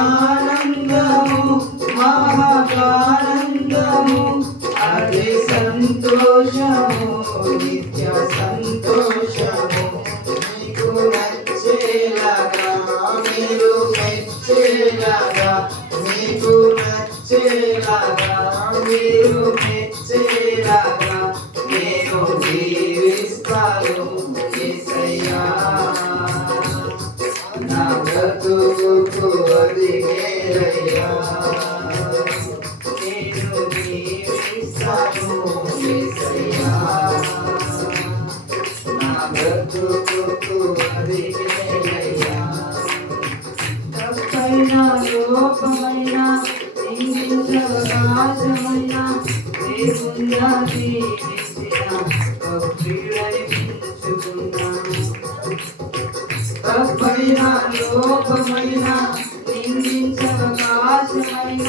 ఆనందము మహానందము అదే సంతోషము నిత్య సంతోషము. నీకు నచ్చేలాగా మీరు మెచ్చేలాగా నీకు నచ్చేలాగా మీరు తప్పైన లోకమైన ఇంగితవకాశమైన దేవుందా జీవించిన పక్షులనిపించుకున్నాను తప్పైన లోకమైన నిందించవకాశమైన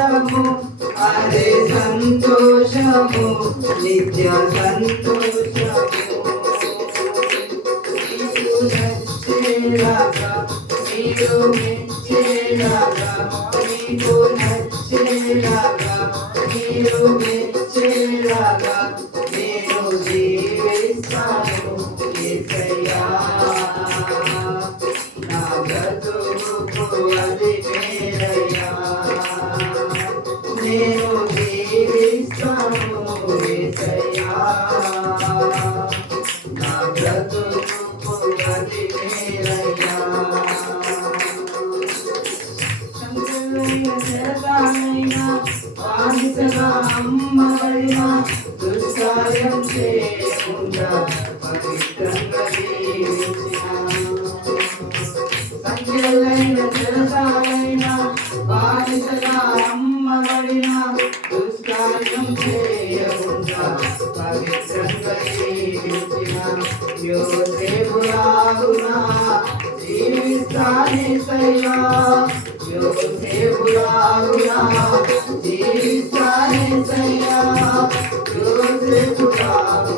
సంతోషము అదే సంతోషము నిత్య సంతోషము నీకు నచ్చేలాగా మీరు మెచ్చేలాగా మీకు నచ్చేలాగా మీరు మెచ్చేలాగా నేను జీవిస్తాను యేసయ్యా. నా బ్రతుకు సంఖ్యలైన శరదానైన బానిసగా అమ్మబడిన దుష్కార్యం చేయకుండా పవిత్రంగా జీవించిన యోసేపులాగునా జీవిస్తానే సయ్యా యోసేపులాగునా జీవిస్తానే సయ్యా యోసేపులాగునా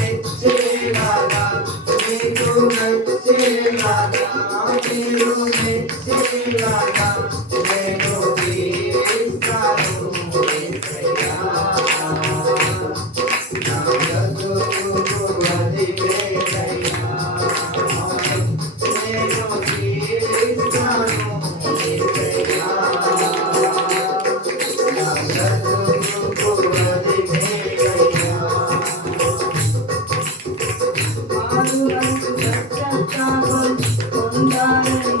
வந்தான்